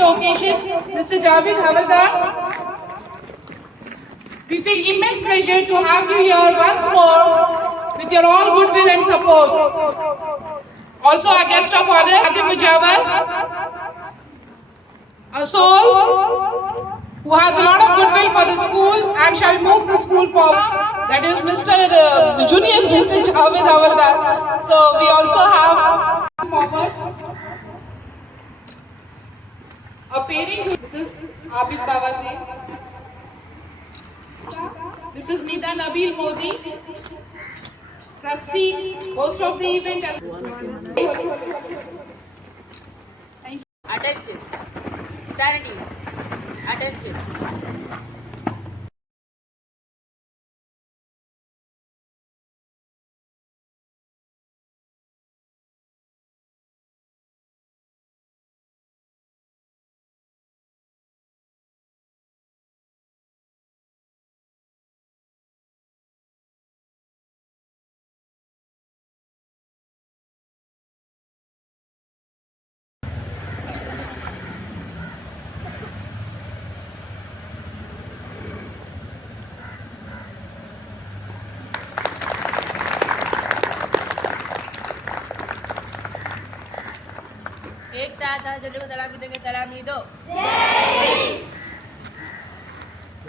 of the occasion, Mr. Javed Havaldar. We feel immense pleasure to have you here once more with your all goodwill and support. Also our guest of honor, Atim Mujawar, a soul who has a lot of goodwill for the school and shall move the school forward. That is the junior Mr. Javed Havaldar. So we also have forward a parent, Mrs. Abid Bawazir, Mrs. Nida Nabil Modi, trustee, host of the event. Thank you. Attention. Serenity. Attention. एक साथ हाथ जोड़े को सलामी देंगे, सलामी दो।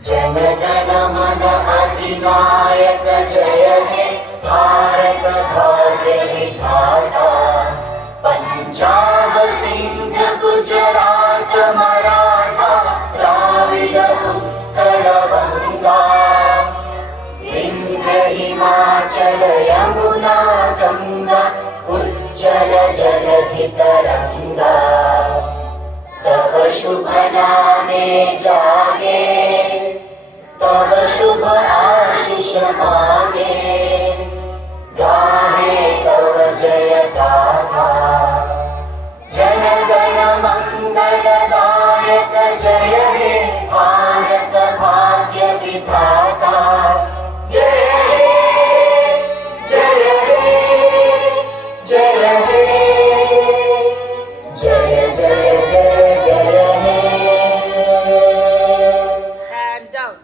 जनगण मन अधिनायक जय हे भारत भाग्य विधाता। पंजाब सिंध गुजरात मराठा द्राविड उत्कल बंगा। विंध्य हिमाचल यमुना गंगा उज्जल जलधि तरंगा। तव शुभ नामे जागे, तव शुभ आशीष मांगे। गाहे तव जय गाथा, जन गण मंगलदायक जय हे भारत भाग्य विधाता। जय हे जय हे जय हे जय जय जय जय हे। Hands down.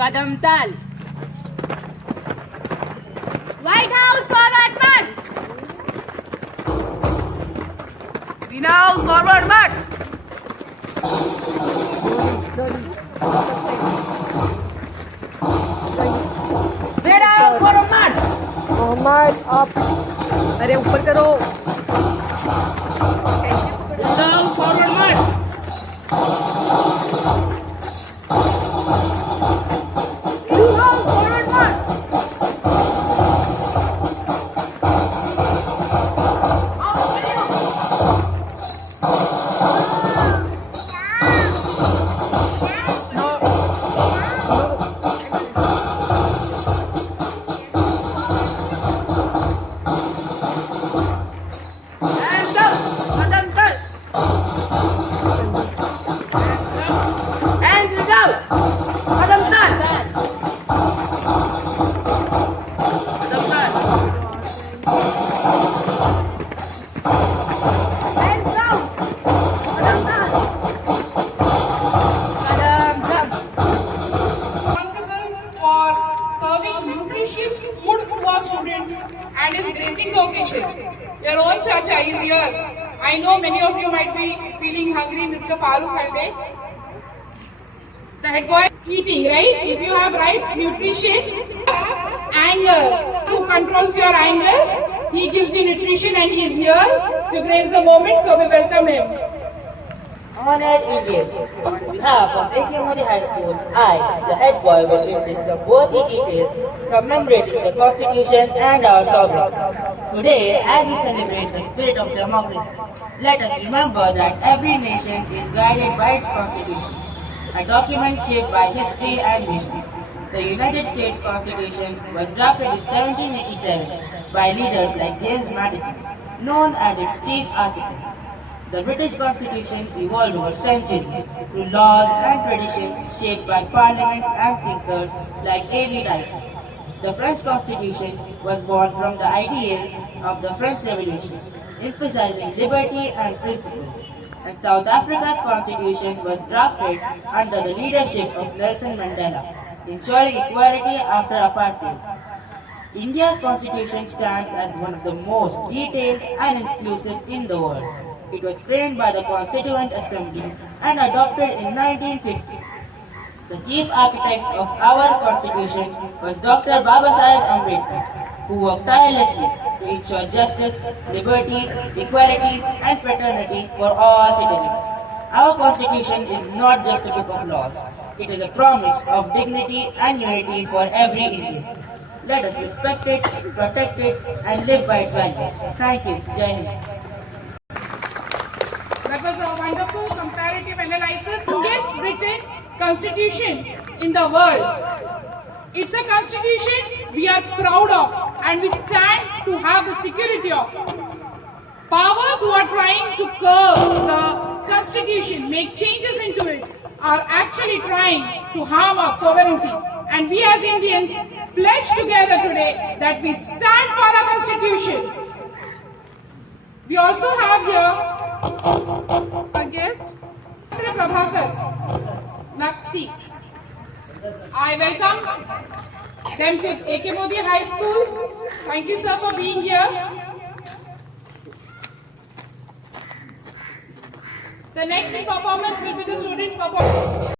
कदम ताल. White House forward march. Green House forward march. Red House forward march. Mohammad आप अरे ऊपर करो Yellow House forward march. Blue House forward march. Hands up. Qadam tal. Hands down. Qadam tal. Qadam tal. Hands down. Qadam tal. कदम जम. Responsible for serving nutritious food to our students and is gracing the occasion. Your own Chacha is here. I know many of you might be feeling hungry, Mr. Farooq Halde. The head boy eating, right? If you have right nutrition, anger, who controls your anger, he gives you nutrition and he is here to grace the moment, so we welcome him. Honored Indians, on behalf of A.K. Modi High School, I, the head boy, will witness some worthy details commemorating the Constitution and our sovereignty. Today, as we celebrate the spirit of democracy, let us remember that every nation is guided by its Constitution, a document shaped by history and vision. The United States Constitution was drafted in 1787 by leaders like James Madison, known as its chief architect. The British Constitution evolved over centuries through laws and traditions shaped by Parliament and thinkers like A.V. Dyson. The French Constitution was born from the ideals of the French Revolution, emphasizing liberty and principles. And South Africa's constitution was drafted under the leadership of Nelson Mandela, ensuring equality after apartheid. India's constitution stands as one of the most detailed and inclusive in the world. It was framed by the Constituent Assembly and adopted in 1950. The chief architect of our constitution was Dr. Babasaheb Ambedkar, who worked tirelessly to ensure justice, liberty, equality, and fraternity for all citizens. Our constitution is not just a book of laws. It is a promise of dignity and unity for every Indian. Let us respect it, protect it, and live by its values. Thank you. Jai Hind. That was a wonderful comparative analysis. Longest written constitution in the world. It's a constitution we are proud of and we stand to have the security of. Powers who are trying to curb the constitution, make changes into it, are actually trying to harm our sovereignty. And we as Indians pledge together today that we stand for the constitution. We also have here a guest, Prabhakar Nakti. I welcome them to A.K. Modi High School. Thank you, sir, for being here. The next in performance will be the student performance.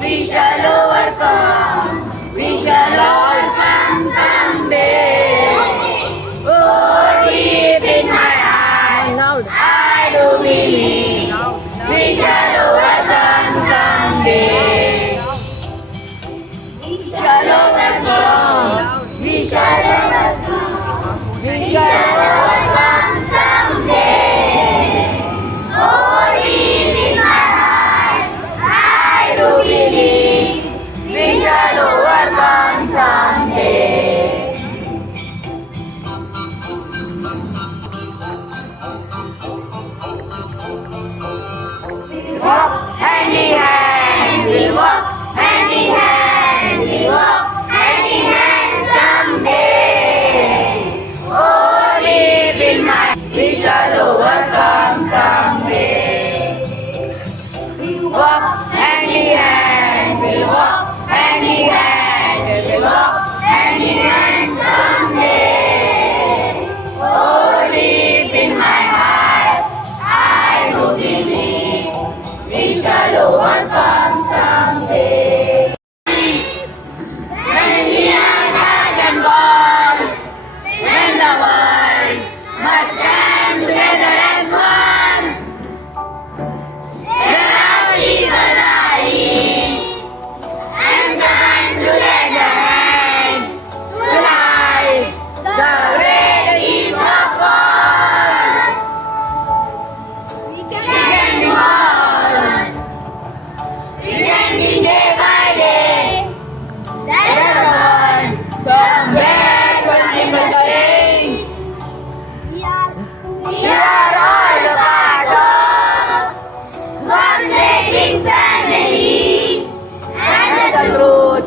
We shall overcome. We shall all come someday. Oh, deep in my heart, I do believe we shall overcome someday. We shall overcome. We shall overcome. We shall overcome someday. Oh, deep in my heart, I do believe we shall overcome someday. We walk hand in hand, we walk hand in hand, we walk hand in hand someday. Oh, deep in my, we shall overcome someday. We walk hand in hand, we walk hand in hand, we walk hand in hand someday. Oh, deep in my heart, I do believe we shall overcome someday. When we are dead and gone, when the world must stand together as one, there are people dying, and stand together hand to light the great eve of all. We can do all. We can be day by day. That's the one. Somewhere something will change. We are all a part of God's making family. And the truth,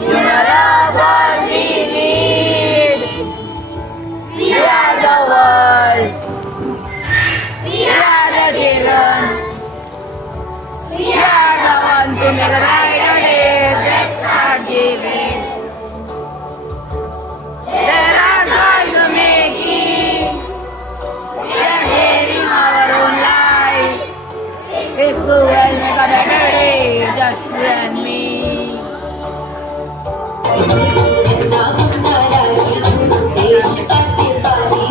you know, love what we need. We are the world. We are the children. We are the ones who make a brighter day. Let's start giving. There are joys to making. We are living our own life. This will make a better day, just you and me. देश का सिपाही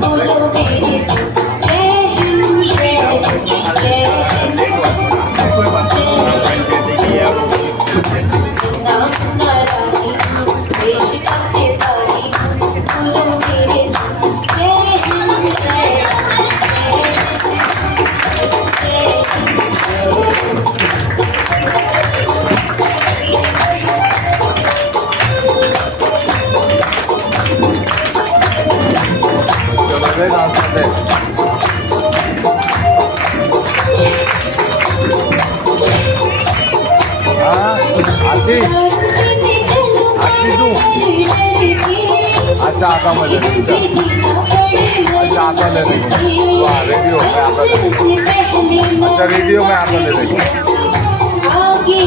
बोलो मेरे संग जय हिंद जय हिंद जय हिंद नाम नारायण देश का सिपाही बोलो मेरे संग जय हिंद जय अच्छा आता मजा अच्छा आता ले लेंगे वाह रेडियो में आता ले लेंगे अच्छा रेडियो में आता ले लेंगे आगे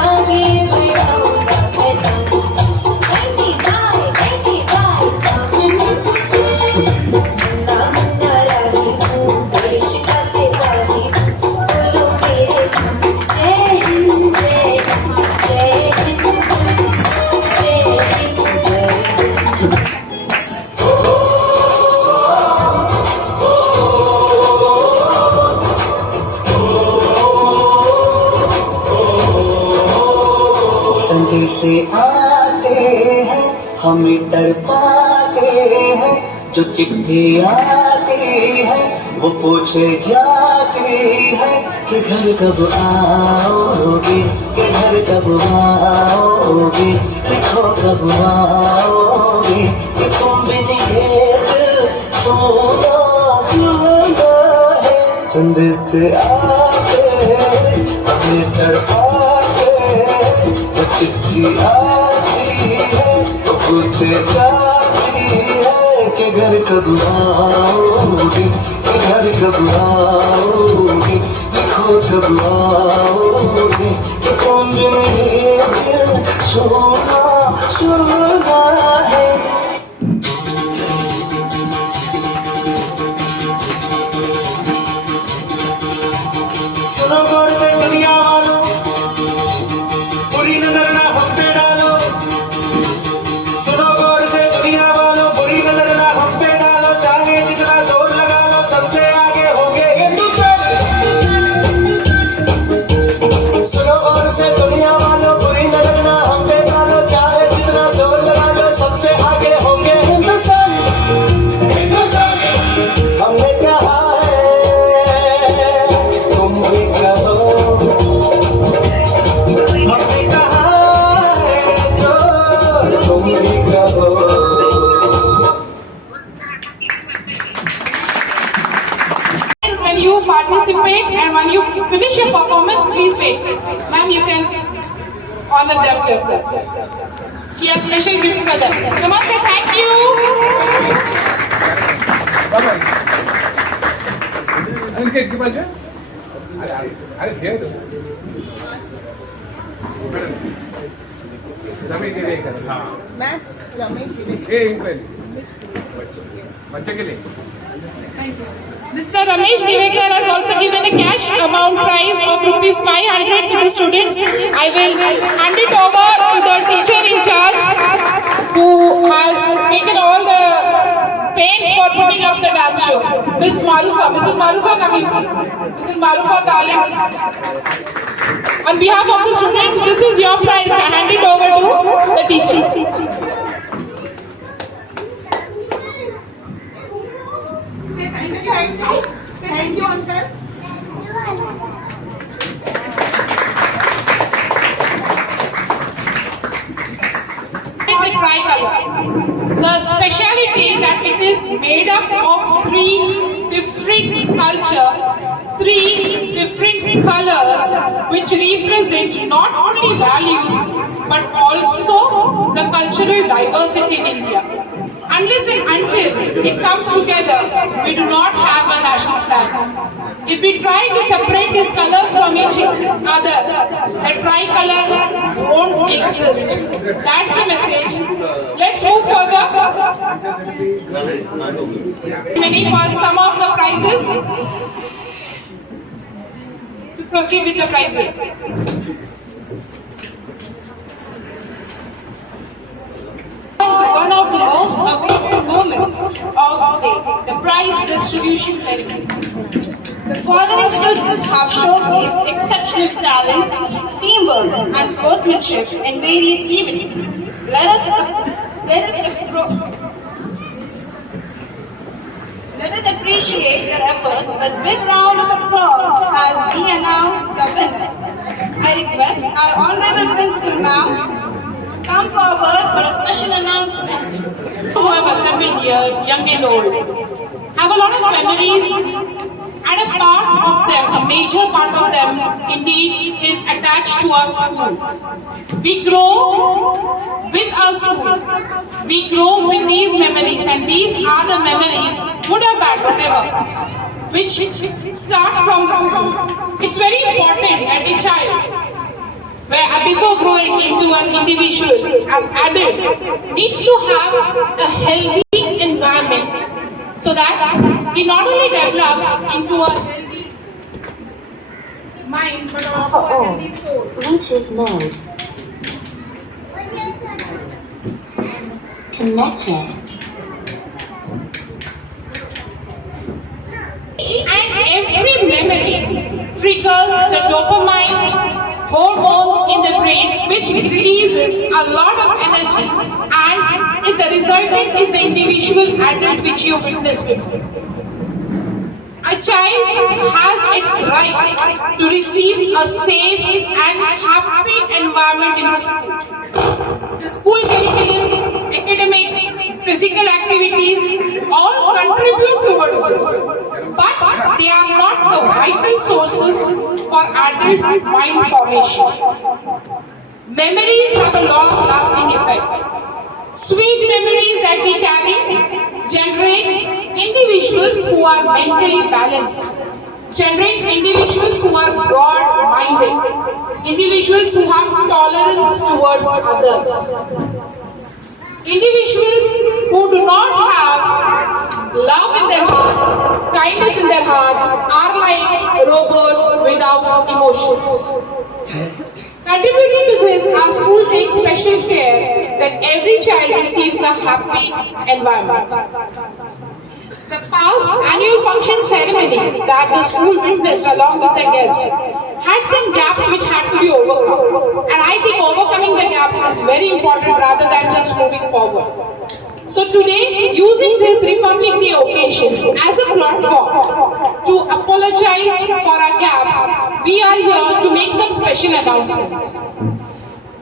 आगे बढ़ाओ नाम नारायण देश का सिपाही बोलो मेरे संग जय हिंद जय हिंद जय हिंद से आते हैं हमें तड़पाते हैं जो चिट्ठी आती है वो पूछे जाती है कि घर कब आओगे कि घर कब आओगे लिखो कब आओगे कि तुम बिन ये दिल सोना सोना है संदेश आते हैं हमें तड़पाते हैं जो चिट्ठी आती है वो पूछे जाती है कि घर कब आओगे कि घर कब आओगे लिखो कब आओगे कि तुम बिन ये दिल सोना सुनना है। सुनो गौर से दुनिया वालों, बुरी नजर ना हम पे डालो। सुनो गौर से दुनिया वालों, बुरी नजर ना हम पे डालो। चाहे जितना जोर लगा लो, सबसे आगे होंगे हिंदुस्तान। सुनो गौर से दुनिया वालों, बुरी नजर ना हम पे डालो। चाहे जितना जोर लगा लो, सबसे आगे होंगे हिंदुस्तान। हिंदुस्तान हमने कहा है, तुम भी कहो। हमने कहा है जो तुम भी कहो। When you participate and when you finish your performance, please wait. Ma'am, you can honor them yourself. She has special gifts for them. Come on, say thank you. इनके इनके पास है? अरे दे दो। रमेश के लिए कर। हाँ। मैं रमेश ये इनको बच्चे के लिए। Mr. Ramesh Divekar has also given a cash amount prize of rupees 500 to the students. I will hand it over to the teacher in charge who has taken all the pains for putting up the dance show. Ms. Marufa. Mrs. Marufa, come here please. Mrs. Marufa Talim. On behalf of the students, this is your prize. I hand it over to the teacher. Thank you uncle. The tricolor. The speciality that it is made up of three different culture, three different colors which represent not only values but also the cultural diversity in India. Unless and until it comes together, we do not have a national flag. If we try to separate these colors from each other, the tricolor won't exist. That's the message. Let's move further. Many for some of the prizes. To proceed with the prizes. One of the most awaited moments of the day, the prize distribution ceremony. The following students have showcased exceptional talent, teamwork, and sportsmanship in various events. Let us appreciate their efforts with big round of applause as we announce the winners. I request our honorable principal ma'am come forward for a special announcement. Who have assembled here, young and old, have a lot of memories, and a part of them, a major part of them, indeed, is attached to our school. We grow with our school. We grow with these memories, and these are the memories, good or bad, whatever, which start from the school. It's very important that a child, where before growing into an individual, an adult, needs to have a healthy environment so that he not only develops into a healthy mind but also a healthy soul. Bluetooth mode. Connected. Each and every memory triggers the dopamine hormones in the brain, which releases a lot of energy, and the resultant is the individual adult which you witnessed before. A child has its right to receive a safe and happy environment in the school. The school curriculum, academics, physical activities all contribute towards this, but they are not the vital sources for adult mind formation. Memories have a long-lasting effect. Sweet memories that we carry generate individuals who are mentally balanced, generate individuals who are broad-minded, individuals who have tolerance towards others. Individuals who do not have love in their heart, kindness in their heart, are like robots without emotions. Contributing to this, our school takes special care that every child receives a happy environment. The past annual function ceremony that the school witnessed along with the guests had some gaps which had to be overcome. And I think overcoming the gaps is very important rather than just moving forward. So today, using this Republic Day occasion as a platform to apologize for our gaps, we are here to make some special announcements.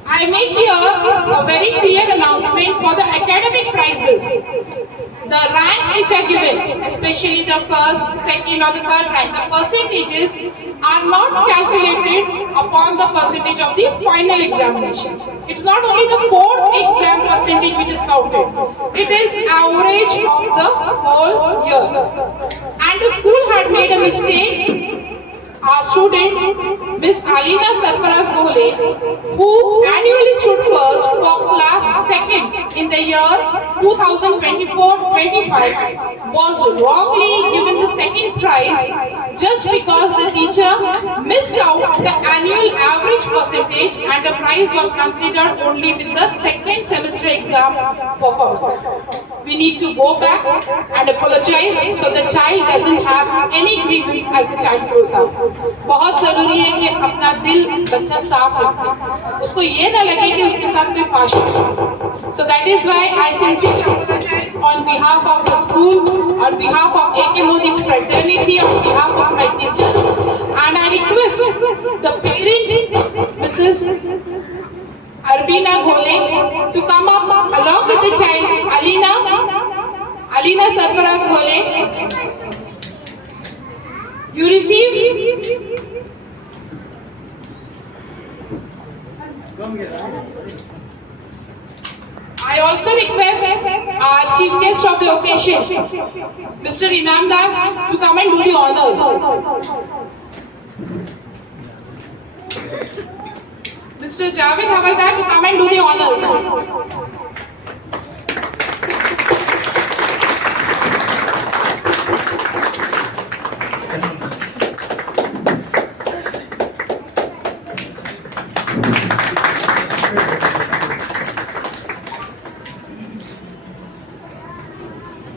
I make here a very clear announcement for the academic prizes. The ranks which are given, especially the first, second or the third rank, the percentages are not calculated upon the percentage of the final examination. It's not only the fourth exam percentage which is counted. It is average of the whole year. And the school had made a mistake. Our student, Miss Alina Sarfaraz Gole, who annually stood first for class second in the year 2024-25, was wrongly given the second prize just because the teacher missed out the annual average percentage and the prize was considered only with the second semester exam performance. We need to go back and apologize so the child doesn't have any grievance as the child grows up. बहुत जरूरी है कि अपना दिल बच्चा साफ रखे, उसको ये ना लगे कि उसके साथ कोई पाश. So that is why I sincerely apologize on behalf of the school, on behalf of A.K. Modi fraternity, on behalf of my teachers, and I request the parent, Mrs. Arbina Gole, to come up along with the child, Alina Sarfaraz Gole. You receive I also request our chief guest of the occasion, Mr. Inamdar, to come and do the honors. Mr. Javed Havaldar to come and do the honors.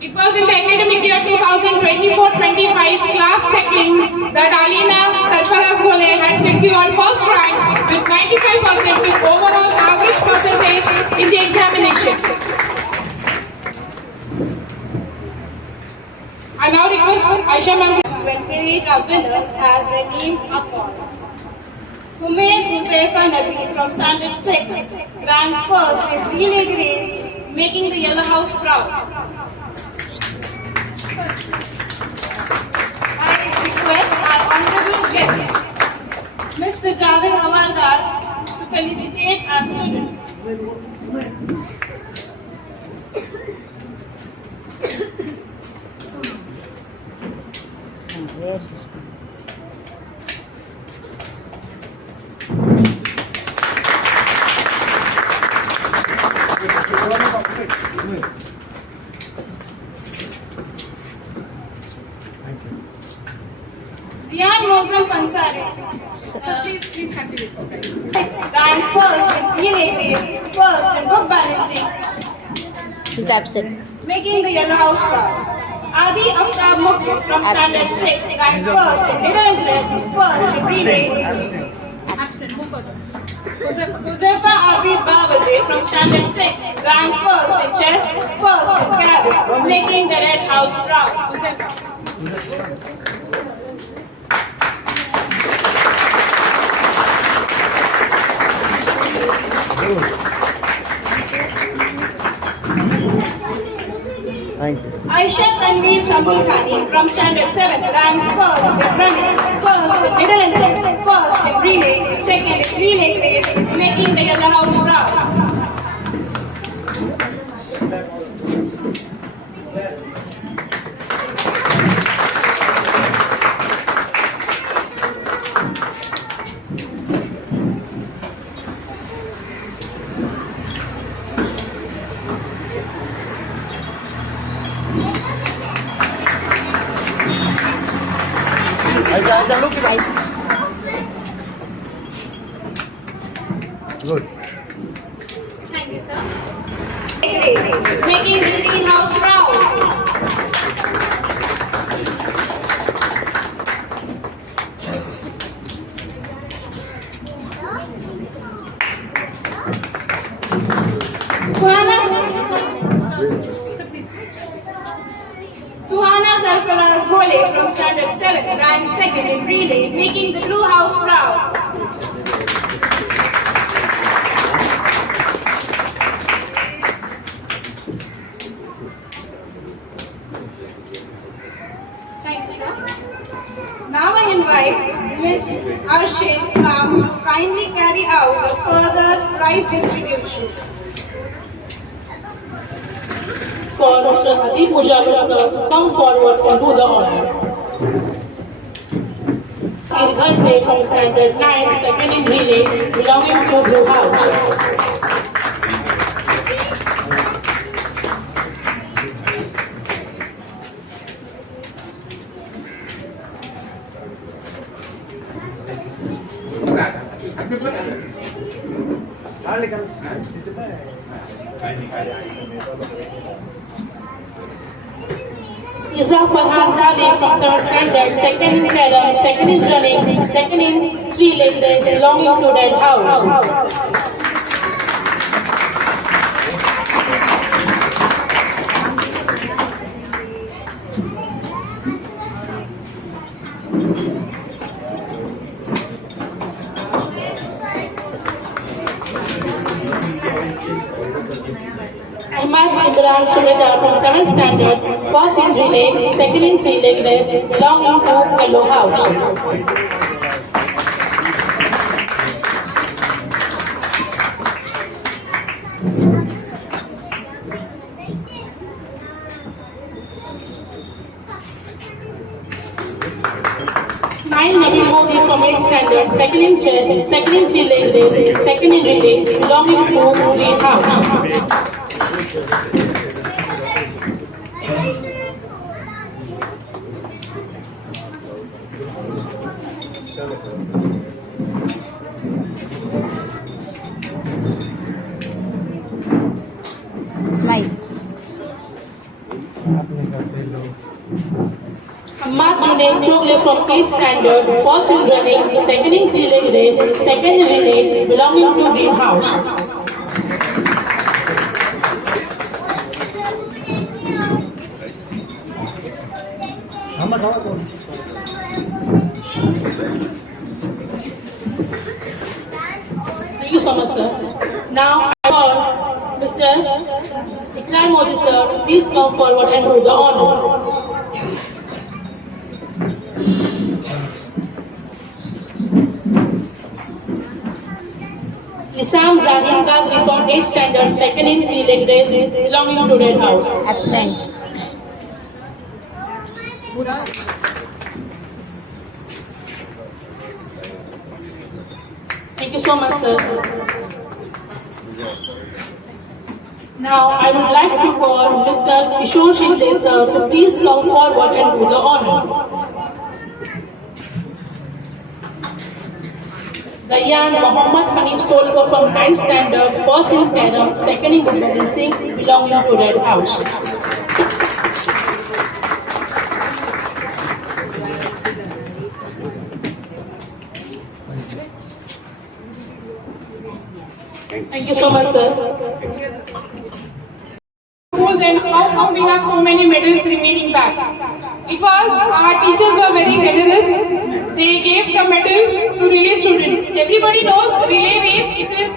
It was in the academic year 2024-25 class second that Alina Sarfaraz Gole had secured first rank with 95% with overall average percentage in the examination. I now request Aisha ma'am to encourage our winners as their names are called. Humayr Huzaifa Nazir from Standard 6 ranked first in relay race, making the Yellow House proud. I request our honorable guest, Mr. Javed Havaldar, to felicitate our student. Zian Mozam Pansare, please continue. ranked first in relay race, first in book balancing, He's absent. making the Yellow House proud. Adi Aftab Mukh from Standard 6 ranked first in Middle and Thread, first in relay. Absent. Move further. Huzaifa Abid Babaji from Standard 6 ranked first in chess, first in carry, making the Red House proud. Thank you. Aisha Tanveer Sambul Khani from Standard 7 ranked first in running, first in middle and thread, first in relay, second in relay race, making the Yellow House proud. Good. Thank you, sir. Grace, making the greenhouse proud. Suhana Sarfaraz Bole from Standard 7 ran second in relay, making the Blue House proud. Thank you, sir. Now I invite Miss Arshit to kindly carry out the further prize distribution. For Mr. Adib Mujawar sir to come forward and do the honor. Irghante from Standard 9, second in relay, belonging to Blue House. Iza Farhan Dali from 7th Standard, second in carom, second in running, second in three-leg race, belonging to Red House. Ahmad Imran Sumita from 7th Standard, first in relay, second in three-leg race, belonging to Yellow House. Nine Nabil Modi from 8th Standard, second in chess, second in three-leg race, second in relay, belonging to Green House. Smile. Ahmad Junaid Chogle from 8th Standard, first in running, second in three-leg race, second in relay, belonging to Green House. Thank you so much, sir. Now, I call Mr. Ikram Modi, sir, to please come forward and do the honor. Isam Zahid Qadri from 8th Standard, second in three-leg race, belonging to Red House. Absent. Thank you so much, sir. Now, I would like to call Mr. Kishore Shinde, sir, to please come forward and do the honor. Dayan Mohammad Hanif Solko from 9th Standard, first in carom, second in balancing, belonging to Red House. Thank you so much, sir. School, then how we have so many medals remaining back? It was our teachers were very generous. They gave the medals to relay students. Everybody knows relay race, it is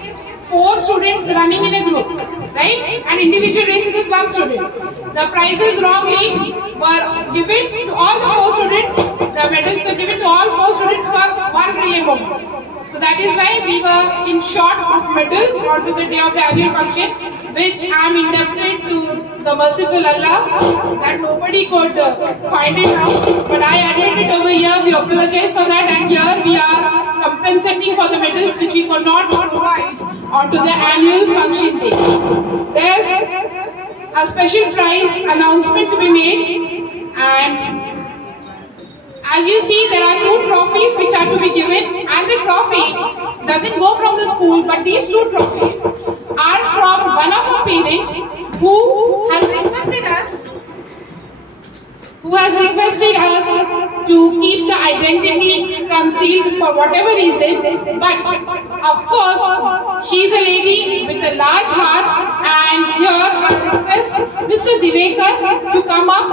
4 students running in a group, right? And individual race, it is 1 student. The prizes wrongly were given to all the 4 students. The medals were given to all 4 students for 1 relay moment. So that is why we were in short of medals onto the day of the annual function, which I am indebted to the merciful Allah that nobody could find it out. But I admit it over here, we apologize for that, and here we are compensating for the medals which we could not provide onto the annual function day. There's a special prize announcement to be made, and As you see, there are two trophies which are to be given, and the trophy doesn't go from the school, but these two trophies are from one of our parents who has requested us to keep the identity concealed for whatever reason. But of course, she is a lady with a large heart, and here I request Mr. Divekar to come up.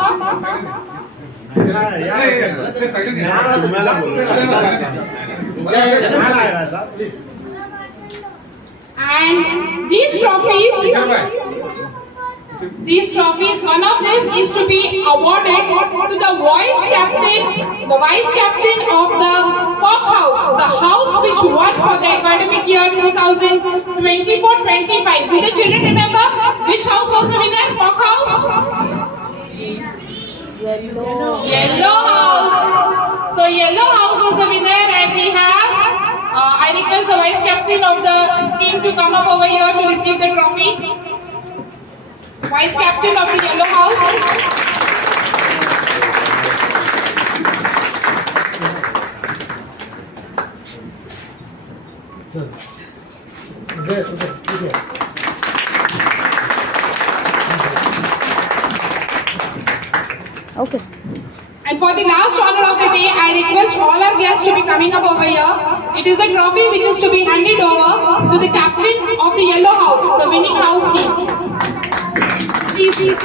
And these trophies, one of these is to be awarded to the vice captain of the Cock House, the house which won for the academic year 2024-25. Do the children remember which house was the winner? Cock House? Yellow House. So Yellow House was the winner, and we have, I request the vice captain of the team to come up over here to receive the trophy. Vice captain of the Yellow House. Okay. And for the last honor of the day, I request all our guests to be coming up over here. It is a trophy which is to be handed over to the captain of the Yellow House, the winning house team. Please.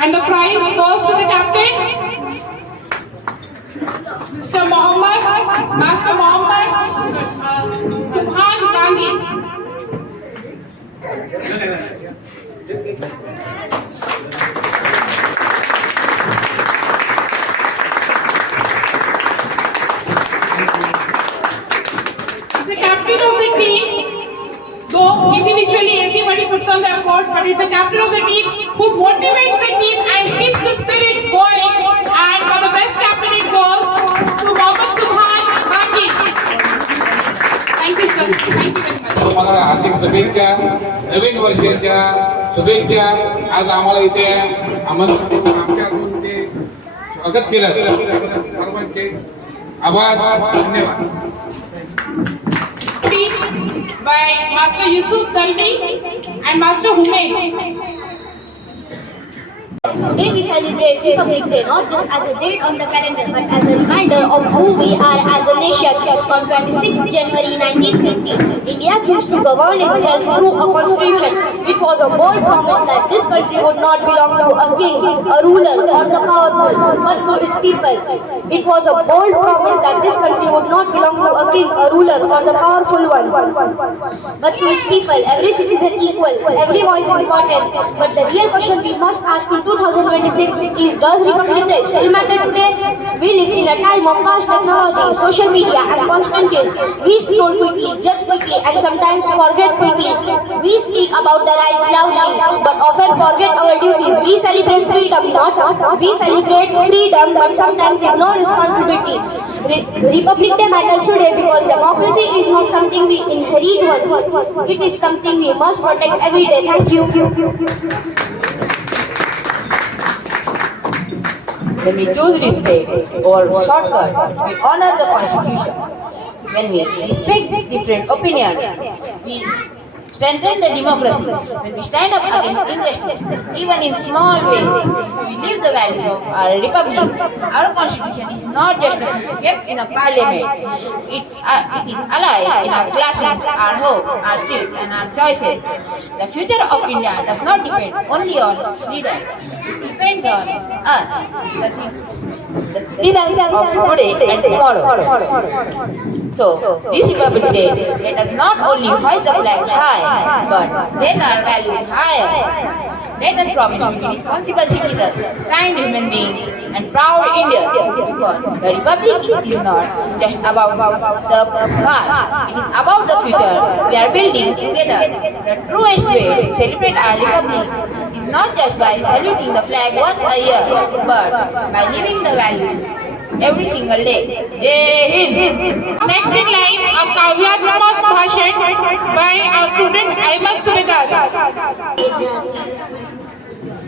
And the prize goes to the captain, Mr. Master Mohammed Subhan Gandhi. The captain of the team, though individually everybody puts on the effort, but it's the captain of the team who motivates the team and keeps the spirit going. And for the best captain, it goes to Mohammed Subhan Gandhi. Thank you, sir. Thank you very much. तुम्हाला हार्दिक शुभेच्छा, नवीन वर्षाच्या शुभेच्छा. आज आम्हाला इथे आमच्याकडून ते स्वागत केलं. सर्वांचे आभार, धन्यवाद. Speech by Master Yusuf Dalvi and Master Humayn. Today we celebrate Republic Day not just as a date on the calendar but as a reminder of who we are as a nation. On 26th January 1950, India chose to govern itself through a constitution. It was a bold promise that this country would not belong to a king, a ruler or the powerful, but to its people. It was a bold promise that this country would not belong to a king, a ruler or the powerful one, but to its people. Every citizen equal, every voice important. But the real question we must ask in 2026 is, does Republic Day still matter today? We live in a time of fast technology, social media and constant change. We scroll quickly, judge quickly and sometimes forget quickly. We speak about the rights loudly but often forget our duties. We celebrate freedom, we celebrate freedom but sometimes ignore responsibility. Republic Day matters today because democracy is not something we inherit once. It is something we must protect every day. Thank you. When we choose respect or shortcut, we honor the Constitution. When we respect different opinions, we strengthen the democracy. When we stand up against injustice, even in small ways, we live the values of our republic. Our Constitution is not just kept in a parliament. It is alive in our classrooms, our homes, our streets and our choices. The future of India does not depend only on leaders. It depends on us, the citizens of today and tomorrow. So, this Republic Day, let us not only hoist the flag high, but raise our values higher. Let us promise to be responsible citizens, kind human beings, and proud Indians. Because the Republic is not just about the past, it is about the future we are building together. The truest way to celebrate our Republic is not just by saluting the flag once a year, but by living the values every single day. Jai Hind. Next in line, a काव्यात्मक भाषण by our student Ahmed Subedar.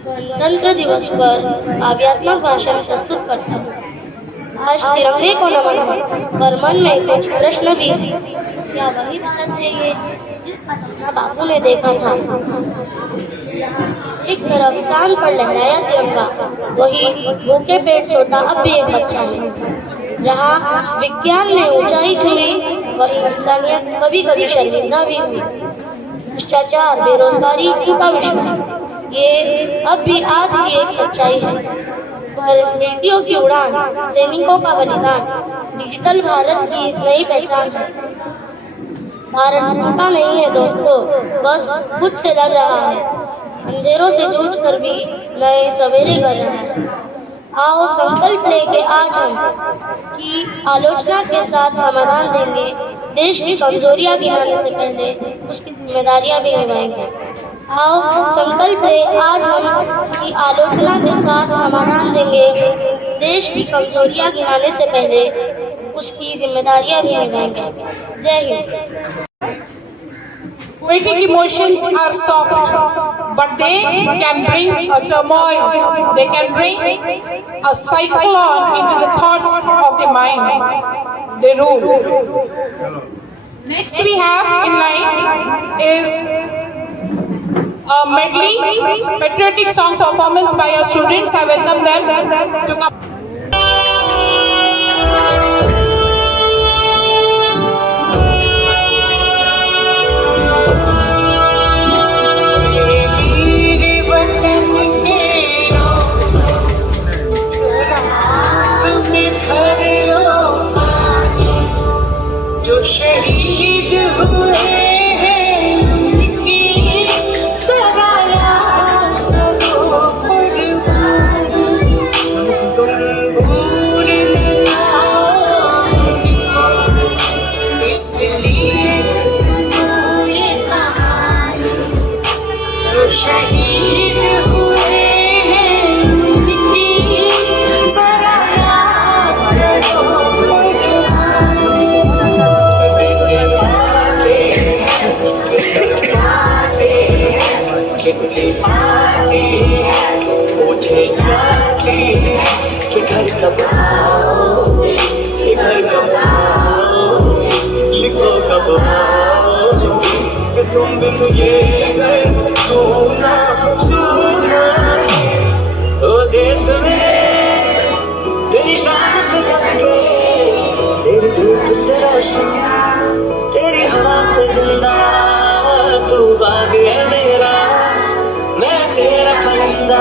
गणतंत्र दिवस पर काव्यात्मक भाषण प्रस्तुत करता हूँ। आज तिरंगे को नमन है, पर मन में कुछ प्रश्न भी है। क्या वही भारत है ये जिसका सपना बापू ने देखा था? एक तरफ चांद पर लहराया तिरंगा, वही भूखे पेट सोता अब भी एक बच्चा है। जहाँ विज्ञान ने ऊंचाई छुई, वही इंसानियत कभी कभी शर्मिंदा भी हुई। भ्रष्टाचार, बेरोजगारी, टूटा विश्वास, ये अब भी आज की एक सच्चाई है। पर बेटियों की उड़ान, सैनिकों का बलिदान, डिजिटल भारत की नई पहचान है। भारत टूटा नहीं है दोस्तों, बस खुद से लड़ रहा है। अंधेरों से जूझ कर भी नए सवेरे कर रहा है। आओ संकल्प लेके आज हम की आलोचना के साथ समाधान देंगे। देश की कमजोरियां गिनाने से पहले उसकी जिम्मेदारियां भी निभाएंगे। आओ संकल्प ले आज हम की आलोचना के साथ समाधान देंगे। देश की कमजोरियां गिनाने से पहले उसकी जिम्मेदारियां भी निभाएंगे। जय Hind. Poetic emotions are soft, but they can bring a turmoil. They can bring a cyclone into the thoughts of the mind. They rule. Next we have in line is a medley patriotic song performance by our students. I welcome them to come. जो शहीद हुए हैं उनकी सदा याद करो कुर्बान। तुम भूल ना इसलिए सुनो ये कहानी। जो शहीद हुए हैं उनकी सदा याद करो कुर्बान। कितनी बातें मुझे जाती कि घर कब आओगे, घर कब आओगे, लिखो कब आओगे कि तुम बिन ये घर सुना सुना। ओ देश में तेरी शान पे सबके, तेरी धूप से रोशन, तेरी हवा पे जिंदा। तू बाग है मेरा, मैं तेरा फरिंदा।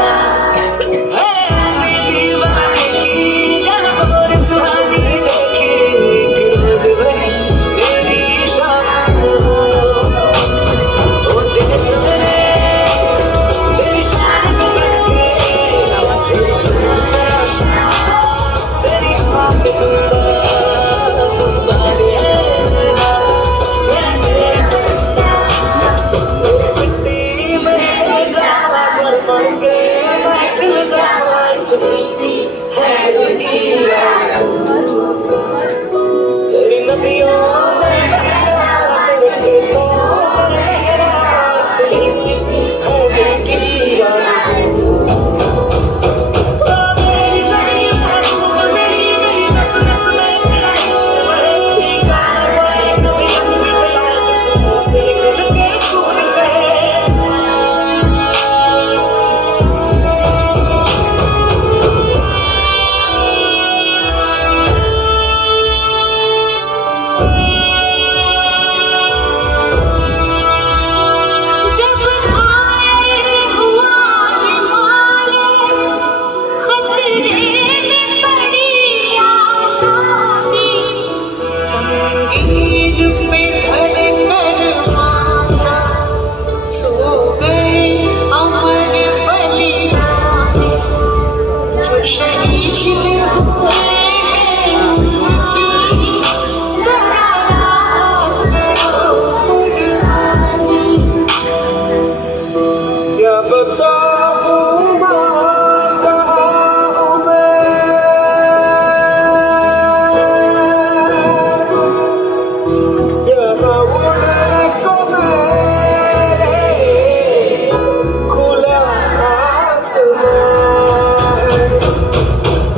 है दीवाने की जब और सुहानी देखी, एक रोज भरी मेरी शाम हो। ओ देश मेरे, तेरी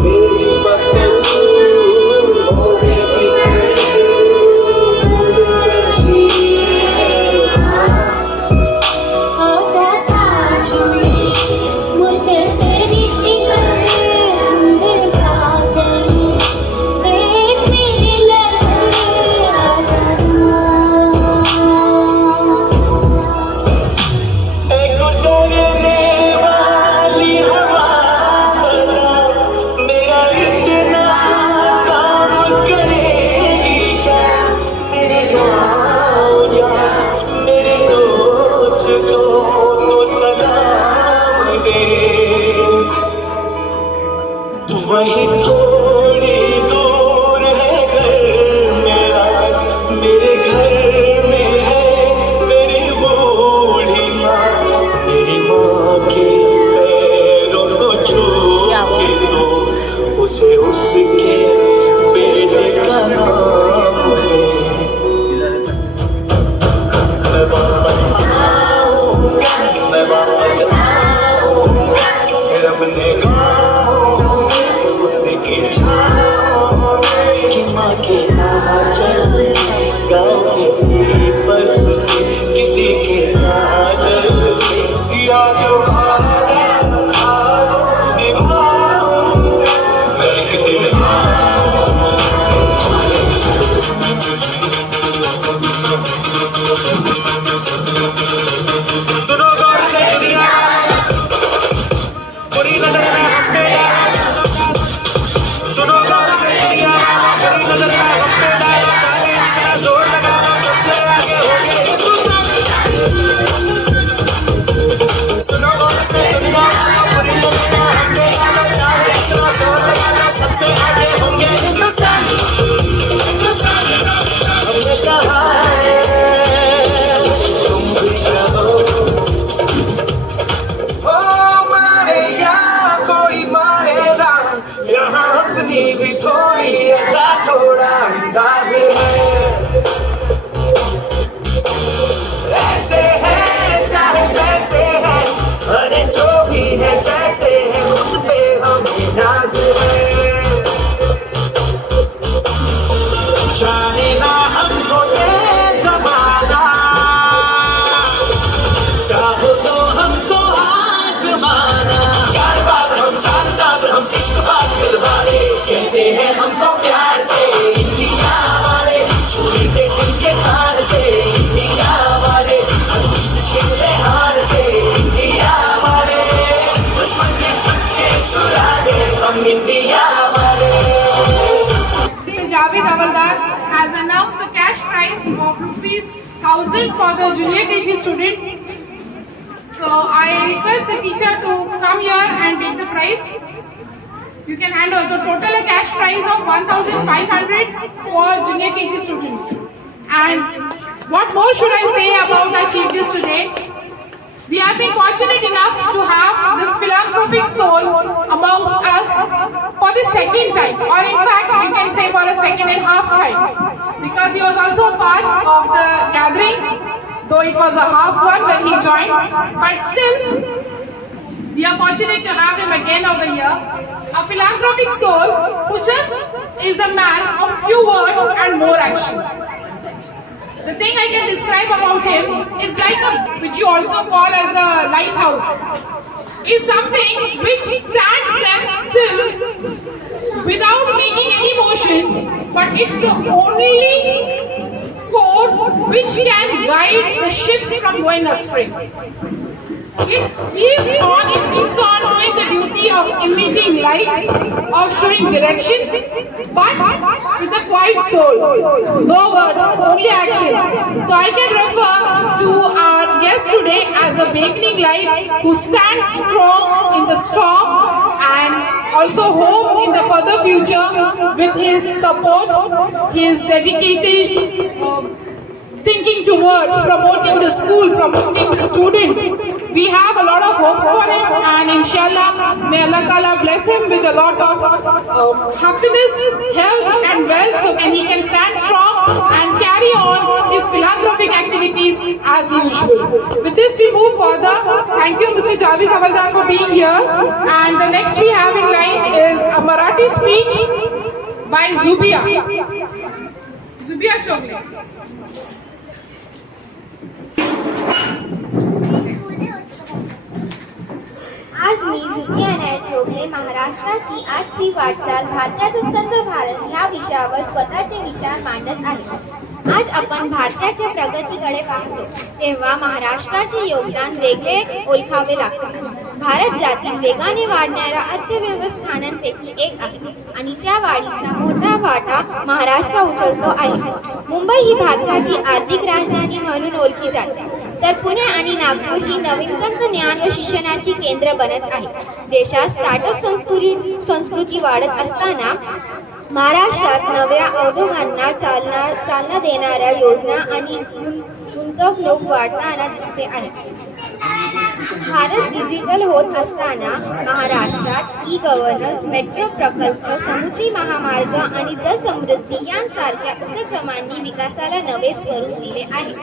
मेरी पतंग हो गई आजा साजनी मुझे तेरी फिक्र दिल खा गई देख मेरी नजर आ गुजरने वाली हवा बता मेरा इतना काम करेगी क्या मेरे गाँव जा मेरे दोस्त को तो सलाम दे वही थोड़ी दूर है घर मेरा मेरे घर में है मेरी बूढ़ी माँ मेरी माँ के पैरों को छू के दो उसे उसके बेटे का नाम है मैं वापस आऊंगा मैं वापस आऊंगा रब ने उसकी छाँव कि माँ के आंचल से गाँव के पीपल से किसी के आंचल से या जो मैं एक दिन सुनो गौर से दुनिया बुरी नजर में हम पे डालो सुनो गौर से दुनिया बुरी नजर में हम पे डालो चाहे जितना जोर लगाना सबसे आगे होंगे सुनो गौर से दुनिया बुरी नजर में हम पे डालो चाहे जितना जोर लगाना सबसे आगे होंगे हिंदुस्तान हमने कहा है तुम भी कहो ओ मारे या कोई मारे ना यहाँ अपनी भी थोड़ी अदा थोड़ा अंदाज है ऐसे है चाहे वैसे है अरे जो भी है जैसे है खुद पे हमें नाज है चाहे ना हमको ये जमाना चाहो तो हमको आजमाना यार बात हम चार साज हम इश्क बात दिल वाले कहते हैं हमको प्यार से इंडिया वाले छुरी के दिल के तार से इंडिया वाले हम छिले हार से इंडिया वाले दुश्मन के छक्के छुड़ा दे हम इंडिया वाले Mr. Javed Havaldar has announced a cash prize of ₹1,000 for the junior KG students. So I request the teacher to come here and take the prize. You can hand over. So total a cash prize of 1,500 for junior KG students. And what more should I say about our chief guest today? We have been fortunate enough to have this philanthropic soul amongst us for the second time, or in fact, you can say for a second and half time, because he was also a part of the gathering, though it was a half one when he joined, but still, we are fortunate to have him again over here. A philanthropic soul who just is a man of few words and more actions. The thing I can describe about him is like which you also call as the lighthouse, is something which stands there still without making any motion, but it's the only force which can guide the ships from going astray. It keeps on doing the duty of emitting light, of showing directions, but with a quiet soul. No words, only actions. So I can refer to our guest today as a beacon light who stands strong in the storm and also hope in the further future with his support, his dedicated thinking towards promoting the school, promoting the students. We have a lot of hopes for him, and inshallah, may Allah Ta'ala bless him with a lot of happiness, health and wealth, so he can stand strong and carry on his philanthropic activities as usual. With this we move further. Thank you Mr. Javed Havaldar for being here, and the next we have in line speech by Zubia. Zubia Chogli. आज मी जुनिया नायक चोगले महाराष्ट्राची आजची वाटचाल भारताचा संघ भारत या विषयावर स्वतःचे विचार मांडत आहे. आज आपण भारताच्या प्रगतीकडे पाहतो तेव्हा महाराष्ट्राचे योगदान वेगळे ओळखावे लागते. भारत जातील वेगाने वाढणाऱ्या अर्थव्यवस्थानांपैकी एक आहे आणि त्या वाढीचा मोठा वाटा महाराष्ट्र उचलतो आहे. मुंबई ही भारताची आर्थिक राजधानी म्हणून ओळखली जाते, तर पुणे आणि नागपूर ही नवीनतम ज्ञान व शिक्षणाची केंद्र बनत आहे. देशात स्टार्टअप संस्कृती वाढत असताना महाराष्ट्रात नव्या उद्योगांना चालना देणाऱ्या योजना आणि गुंतवणूक वाढताना दिसते आहे. भारत डिजिटल होत असताना महाराष्ट्रात ई गव्हर्नन्स, मेट्रो प्रकल्प, समुद्री महामार्ग आणि जलसमृद्धी यांसारख्या उपक्रमांनी विकासाला नवे स्वरूप दिले आहे.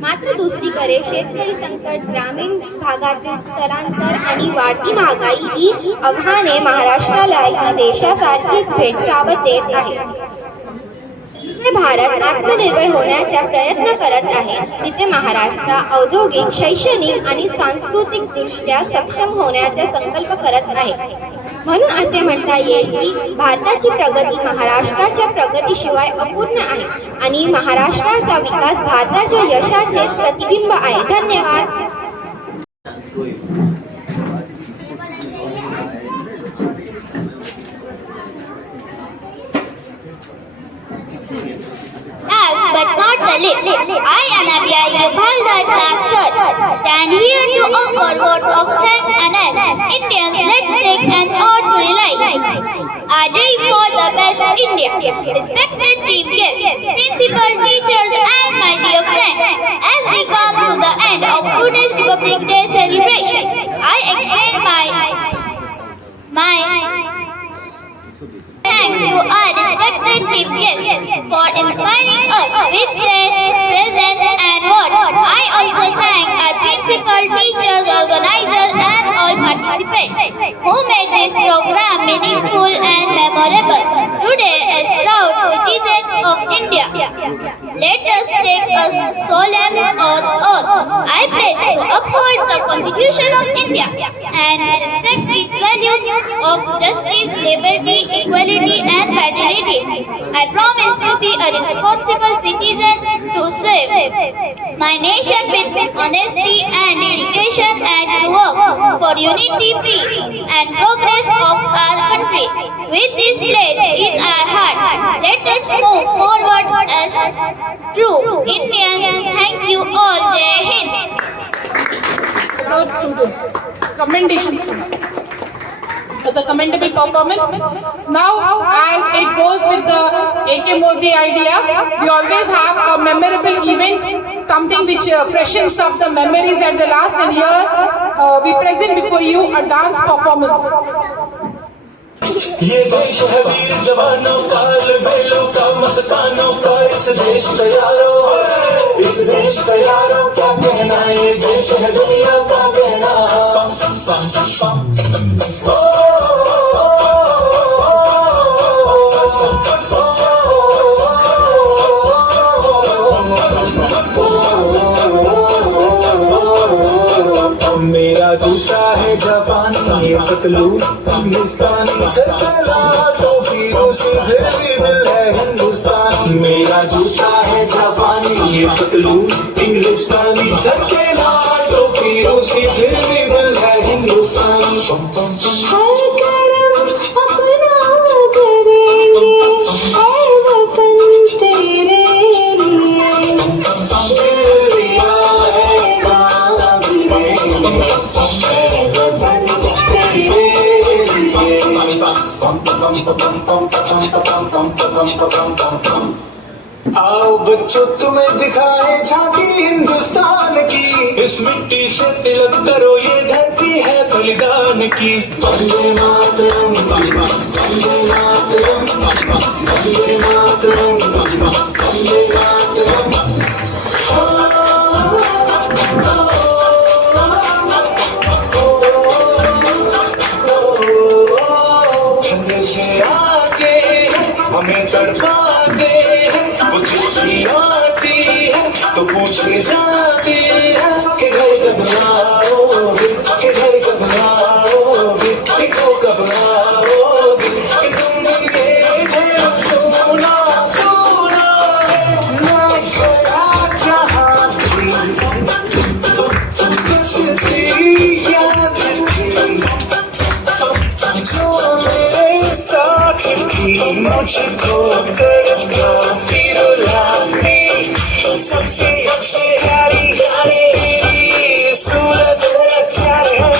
मात्र दुसरीकडे शेतकरी संकट, ग्रामीण भागातील स्थलांतर आणि वाढती महागाई ही आव्हाने महाराष्ट्राला देशासारखीच भेडसावत देत आहे. जिथे भारत आत्मनिर्भर होण्याचा प्रयत्न करत आहे तिथे महाराष्ट्र औद्योगिक, शैक्षणिक आणि सांस्कृतिकदृष्ट्या सक्षम होण्याचा संकल्प करत आहे. म्हणून असे म्हणता येईल की भारताची प्रगती महाराष्ट्राच्या प्रगतीशिवाय अपूर्ण आहे आणि महाराष्ट्राचा विकास भारताच्या यशाचे प्रतिबिंब आहे. धन्यवाद. Last but not the least, I, Anabia Yupalda, class 3rd, stand here to offer vote of thanks and as Indians, let's take an oath to realize our dream for the best India. Respected chief guests, principal, teachers and my dear friends, as we come to the end of today's Republic Day celebration, I extend my thanks to our respected chief guests for inspiring us with their presence and words. I also thank our principal, teachers, organizers and all participants who made this program meaningful and memorable. Today, as proud citizens of India, let us take a solemn oath. I pledge to uphold the Constitution of India and respect its values of justice, liberty, equality and fraternity. I promise to be a responsible citizen to serve my nation with honesty and dedication and to work for unity, peace and progress of our country. With this pledge in our heart, let us move forward as true Indians. Thank you all. Jai Hind. Third student, commendations to her. It was a commendable performance. Now, as it goes with the AK Modi idea, we always have a memorable event, something which freshens up the memories at the last, and here we present before you a dance performance. ये देश है वीर जवानों का, बेलों का, मस्तानों का, इस देश का यारो, इस देश का यारो, क्या कहना, ये देश है दुनिया का कहना. मेरा जूता है जापानी, ये पतलून हिंदुस्तानी, सर पे लाल टोपी रूसी, फिर भी दिल है हिंदुस्तानी. मेरा जूता है जापानी, ये पतलून हिंदुस्तानी, सर पे लाल टोपी रूसी, फिर भी दिल है हिंदुस्तानी. हर करम अपना करेंगे ऐ वतन तेरे लिए. आओ बच्चों तुम्हें दिखाए झांकी हिंदुस्तान की, इस मिट्टी से तिलक करो, ये धरती है बलिदान की. वंदे मातरम, वंदे मातरम, वंदे मातरम, वंदे मातरम. पीछे आके हमें तड़पाते हैं, वो चिट्ठी आती है तो पूछे जाते हैं कि घर कब आओगे, कि घर कब आओगे, कि कब आओगे, कि तुम ये जो सोना सोना है ना गया जहाँ भी कुछ तेरी याद थी जो मेरे साथ थी, मुझको तड़पाती रुलाती सबसे प्यारी प्यारी सूरत प्यार है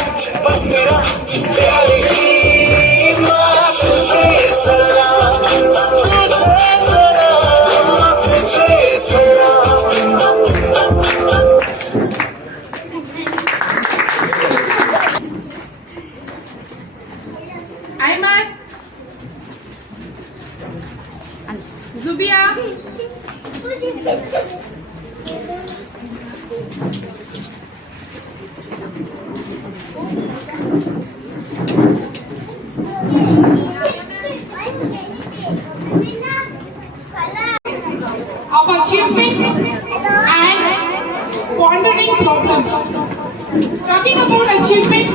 बस तेरा प्यार ही माँ तुझे सलाम, तुझे सलाम, तुझे सलाम। Ayman, Zubia, of achievements and pondering problems. Talking about achievements,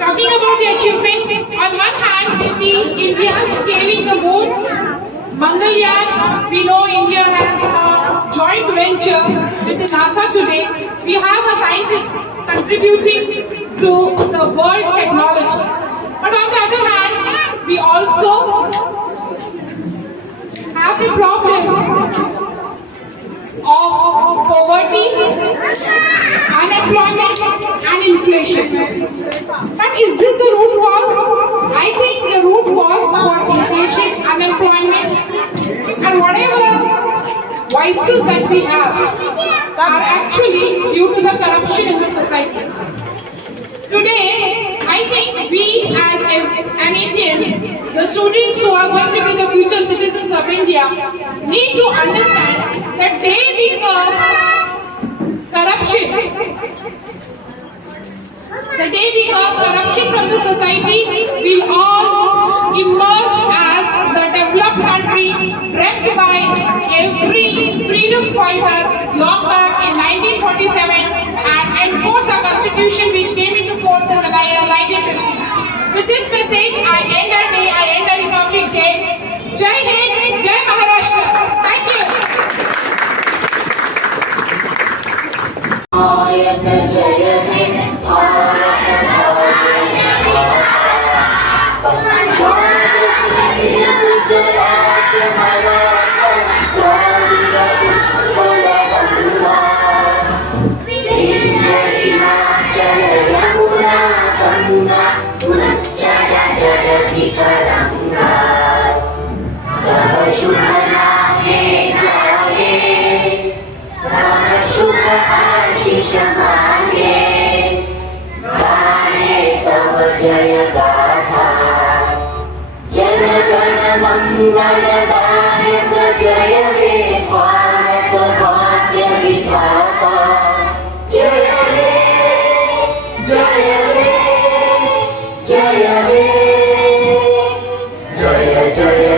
talking about the achievements, on one hand we see India scaling the moon, Mangalyaan. We know India has a joint venture with the NASA today. We have a scientist contributing to the world technology. But on the other hand, we also have the problem of poverty, unemployment and inflation. But is this the root cause? I think the root cause for inflation, unemployment and whatever vices that we have are actually due to the corruption in the society. Today, I think we as an Indian, the students who are going to be the future citizens of India, need to understand that they become corruption. The day we curb corruption from the society, we'll all emerge as the developed country dreamt by every freedom fighter long back in 1947 and enforce our constitution which came into force in the year 1950. With this message, I end our day, I end our Republic Day. Jai Hind, Jai Maharashtra. Thank you. मंगलदायक जय हे भारत भाग्य विधाता जय हे जय हे जय हे जय जय